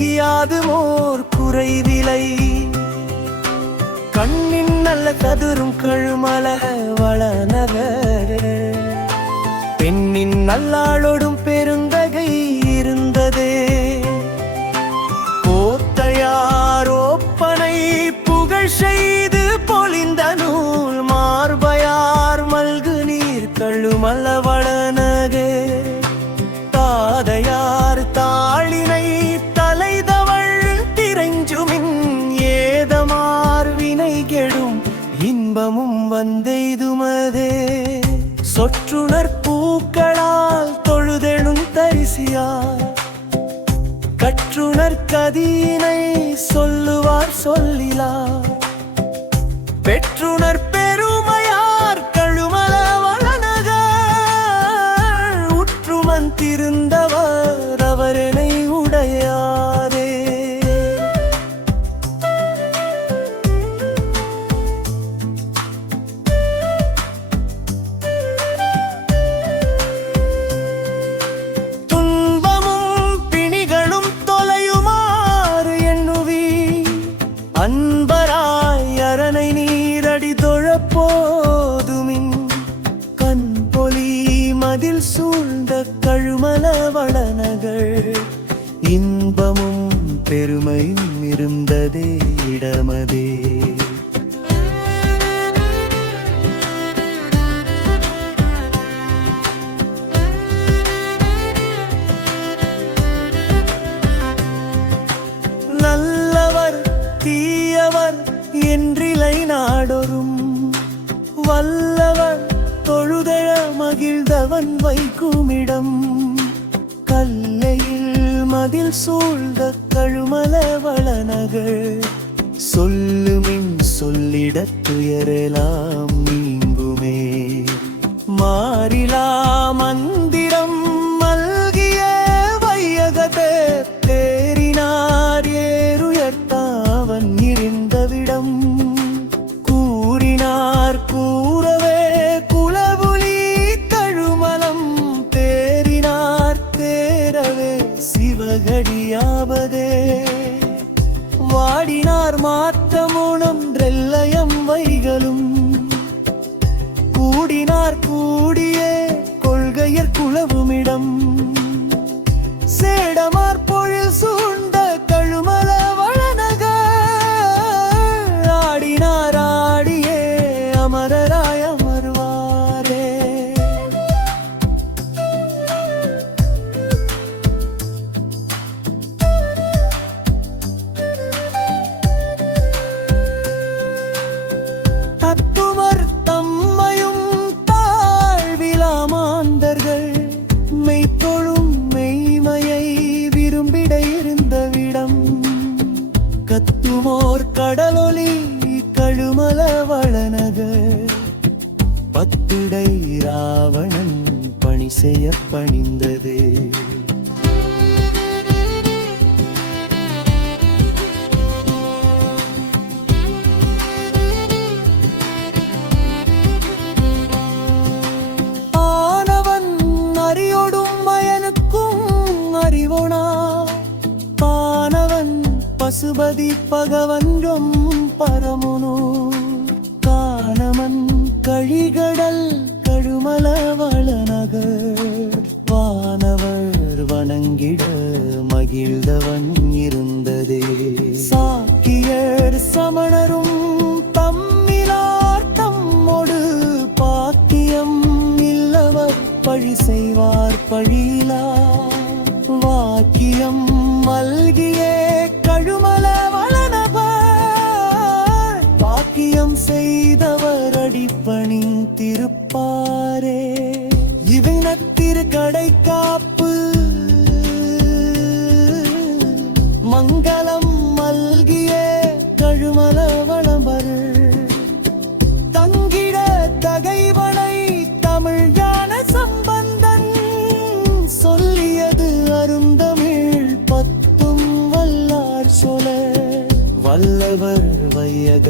யாது மோர் குறைவிலை கண்ணின் நல்ல கதிரும் கழுமல வளநகர் பெண்ணின் நல்லாளோடும் பெருந்தகை இருந்ததே போத்தையாரோப்பனை புகழ் செய்து பொலிந்த நூல் மார்பையார் மல்கு நீர் கழுமல வளநகே தாதையார் தாளினை தலைதவள் திரைஞ்சுமின் ஏதமார் வினை கெடும் இன்பமும் வந்தெய்துமதே சொற்றுணர் பூக்களால் தொழுதெழும் தரிசியார் கற்றுணர் கதியினை சொல்லுவார் சொல்லிலார் பெற்றுணர் பெருமையார் கழுமல வளநகர் உற்றுமன் திருந்தவர் அவரனை உடையாரே அன்பராய் அரணை நீரடி தொழப்போதுமின் கண்பொலி மதில் சூழ்ந்த கழுமல வளநகர் இன்பமும் பெருமையும் இருந்ததே இடமதே தீயவர் என்றிலை நாடொரும் வல்லவர் தொழுதழ மகிழ்ந்தவன் வைக்குமிடம் கல்லையில் மதில் சூழ்ந்த கழுமல வளநகர் சொல்லுமின் சொல்லிடத் துயரெல்லாம் நீங்குமே மாறிலா மந்திரம் மல்கிய வையகத்தே தேறினார் ஏறுயர்த்தாவன் இருந்தவிடம் கூறினார் கூறவே குலபுலி கழுமலம் தேறினார் தேரவே சிவகடியாவதே வாடினார் மாற்றமுணன்றெல்லையம் வைகளும் கூடினார் கூடியே கொள்கையர் குலவுமிடம் சேடமார் பொழில் சூழ்ந்த கழுமல வளநகர் ஆடினார் ஆடியே அமரராய் அமர்வாரே தத்துவர் தம்மையும் தாழ்விலாமாந்தர்கள் மெய்த்தொழும் மெய்மையை விரும்பிட இருந்தவிடம் கத்துமோர் கடலொலி கழுமல வளநகர் பத்துடை ராவணன் பணி செய்ய பணிந்தது பசுபதி பகவன்றும் பரமுனோ காணமன் கழிகடல் கழுமல வளநகர் வானவர் வணங்கிட மகிழ்ந்தவன் இருந்ததே சாக்கியர் சமணரும் தம்மிலார் தம்மொடு பாக்கியம் இல்லவர் பழி செய்வார் பழியிலா வாக்கியம் மல்கியே கழுமல வளநகர் பாக்கியம் செய்தவர் அடிப்பணின் திருப்பாரே இவனத்திரு கடை காப்பு மங்களம் மல்கியே கழுமல வளமர் தங்கிட தகைவனை தமிழ் ஞான சம்பந்தன் சொல்லியது அருந்தமிழ் பத்தும் வல்லார் சொல வல்லவர் வையக